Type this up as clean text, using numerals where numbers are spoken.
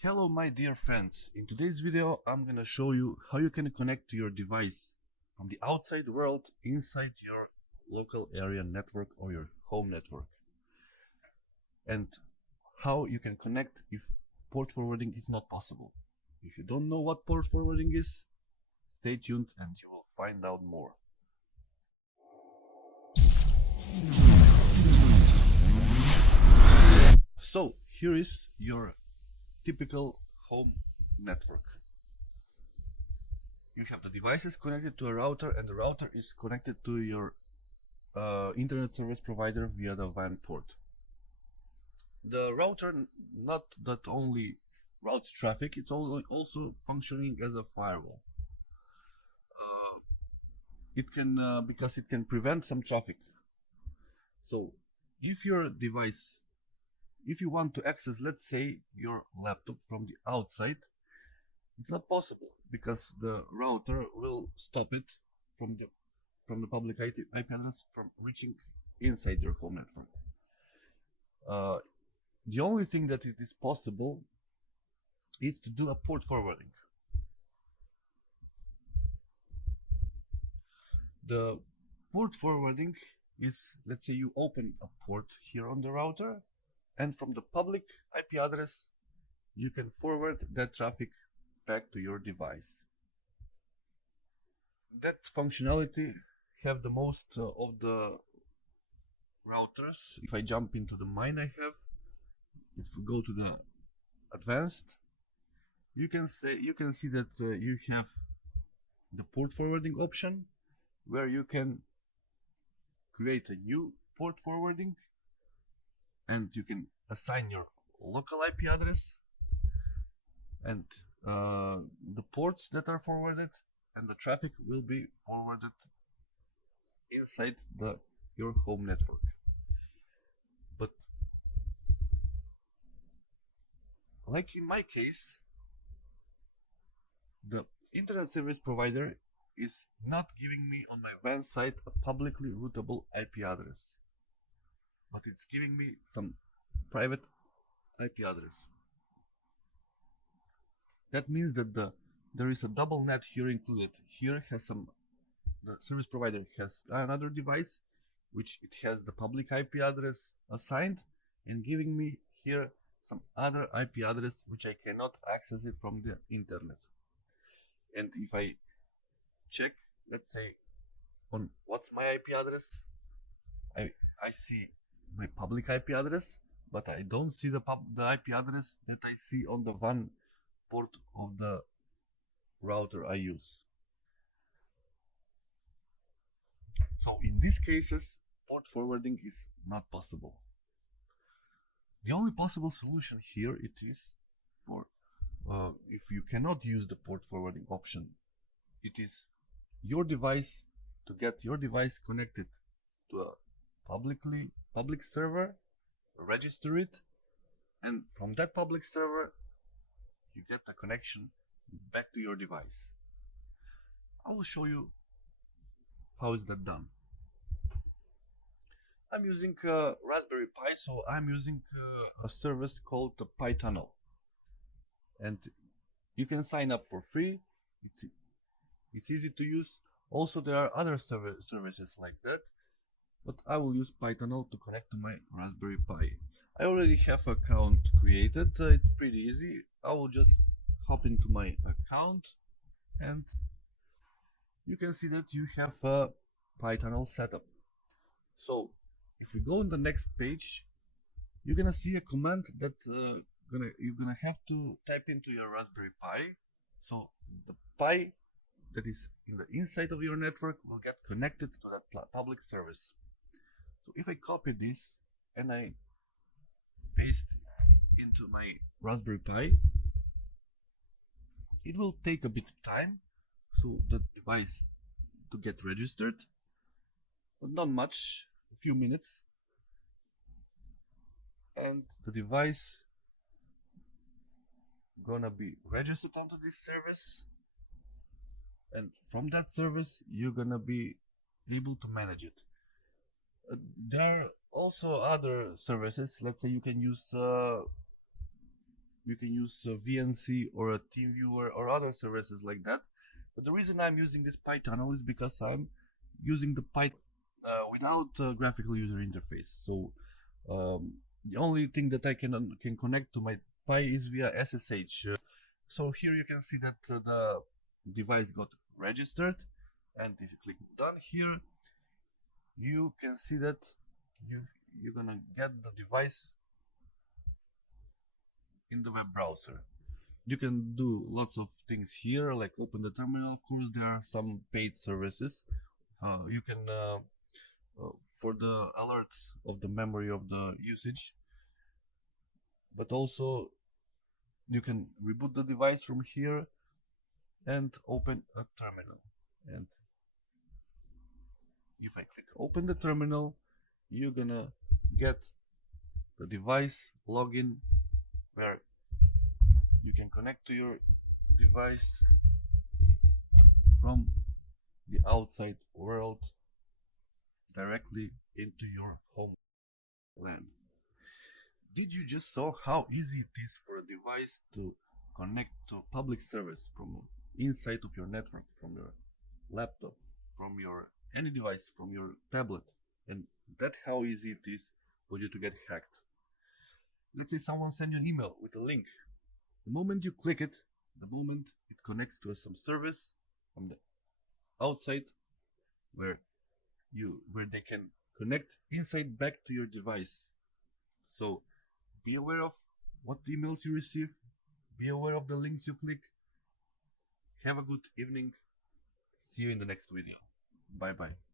Hello my dear friends, in today's video I'm gonna show you how you can connect to your device from the outside world inside your local area network or your home network, and how you can connect if port forwarding is not possible. If you don't know what port forwarding is, stay tuned and you will find out more. So here is your typical home network. You have the devices connected to a router, and the router is connected to your internet service provider via the WAN port. The router not that only routes traffic, it's also functioning as a firewall. It can because it can prevent some traffic. So if your device, if you want to access, let's say, your laptop from the outside, it's not possible because the router will stop it from the public IP address from reaching inside your home network. The only thing that it is possible is to do a port forwarding. The port forwarding is, let's say you open a port here on the router, and from the public IP address you can forward that traffic back to your device. That functionality have the most of the routers. If I jump into the mine I have, if we go to the advanced, you can see that you have the port forwarding option, where you can create a new port forwarding and you can assign your local IP address and the ports that are forwarded, and the traffic will be forwarded inside your home network. But like in my case, the internet service provider is not giving me on my WAN site a publicly routable IP address, but it's giving me some private IP address. That means that there is a double net here included. Here has the service provider has another device which it has the public IP address assigned, and giving me here some other IP address which I cannot access it from the internet. And if I check, let's say, on what's my IP address, I see my public IP address, but I don't see the IP address that I see on the WAN port of the router I use. So in these cases, port forwarding is not possible. The only possible solution here it is for if you cannot use the port forwarding option, it is your device to get your device connected to a public server, register it, and from that public server you get the connection back to your device. I will show you how is that done. I'm using RaspberryPI, so I'm using a service called the PiTunnel, and you can sign up for free. It's easy to use. Also, there are other services like that, but I will use PiTunnel to connect to my Raspberry Pi. I already have an account created. It's pretty easy. I will just hop into my account, and you can see that you have a PiTunnel setup. So if we go on the next page, you're gonna see a command that you're gonna have to type into your Raspberry Pi. So the Pi that is in the inside of your network will get connected to that public service. So if I copy this and I paste it into my Raspberry Pi, it will take a bit of time so the device to get registered, but not much, a few minutes, and the device gonna be registered onto this service, and from that service you're gonna be able to manage it. There are also other services. Let's say you can use you can use a VNC or a TeamViewer or other services like that. But the reason I'm using this PiTunnel is because I'm using the Pi without a graphical user interface. So the only thing that I can connect to my Pi is via SSH. So here you can see that the device got registered, and if you click done here, you can see that you're gonna get the device in the web browser. You can do lots of things here, like open the terminal. Of course, there are some paid services. You can for the alerts of the memory of the usage, but also you can reboot the device from here and open a terminal. And if I click open the terminal, you're gonna get the device login where you can connect to your device from the outside world directly into your home LAN. Did you just saw how easy it is for a device to connect to public service from inside of your network, from your laptop, from your any device, from your tablet, and that's how easy it is for you to get hacked. Let's say someone sends you an email with a link. The moment you click it, the moment it connects to some service from the outside where they can connect inside back to your device. So be aware of what emails you receive, be aware of the links you click. Have a good evening. See you in the next video. Bye bye.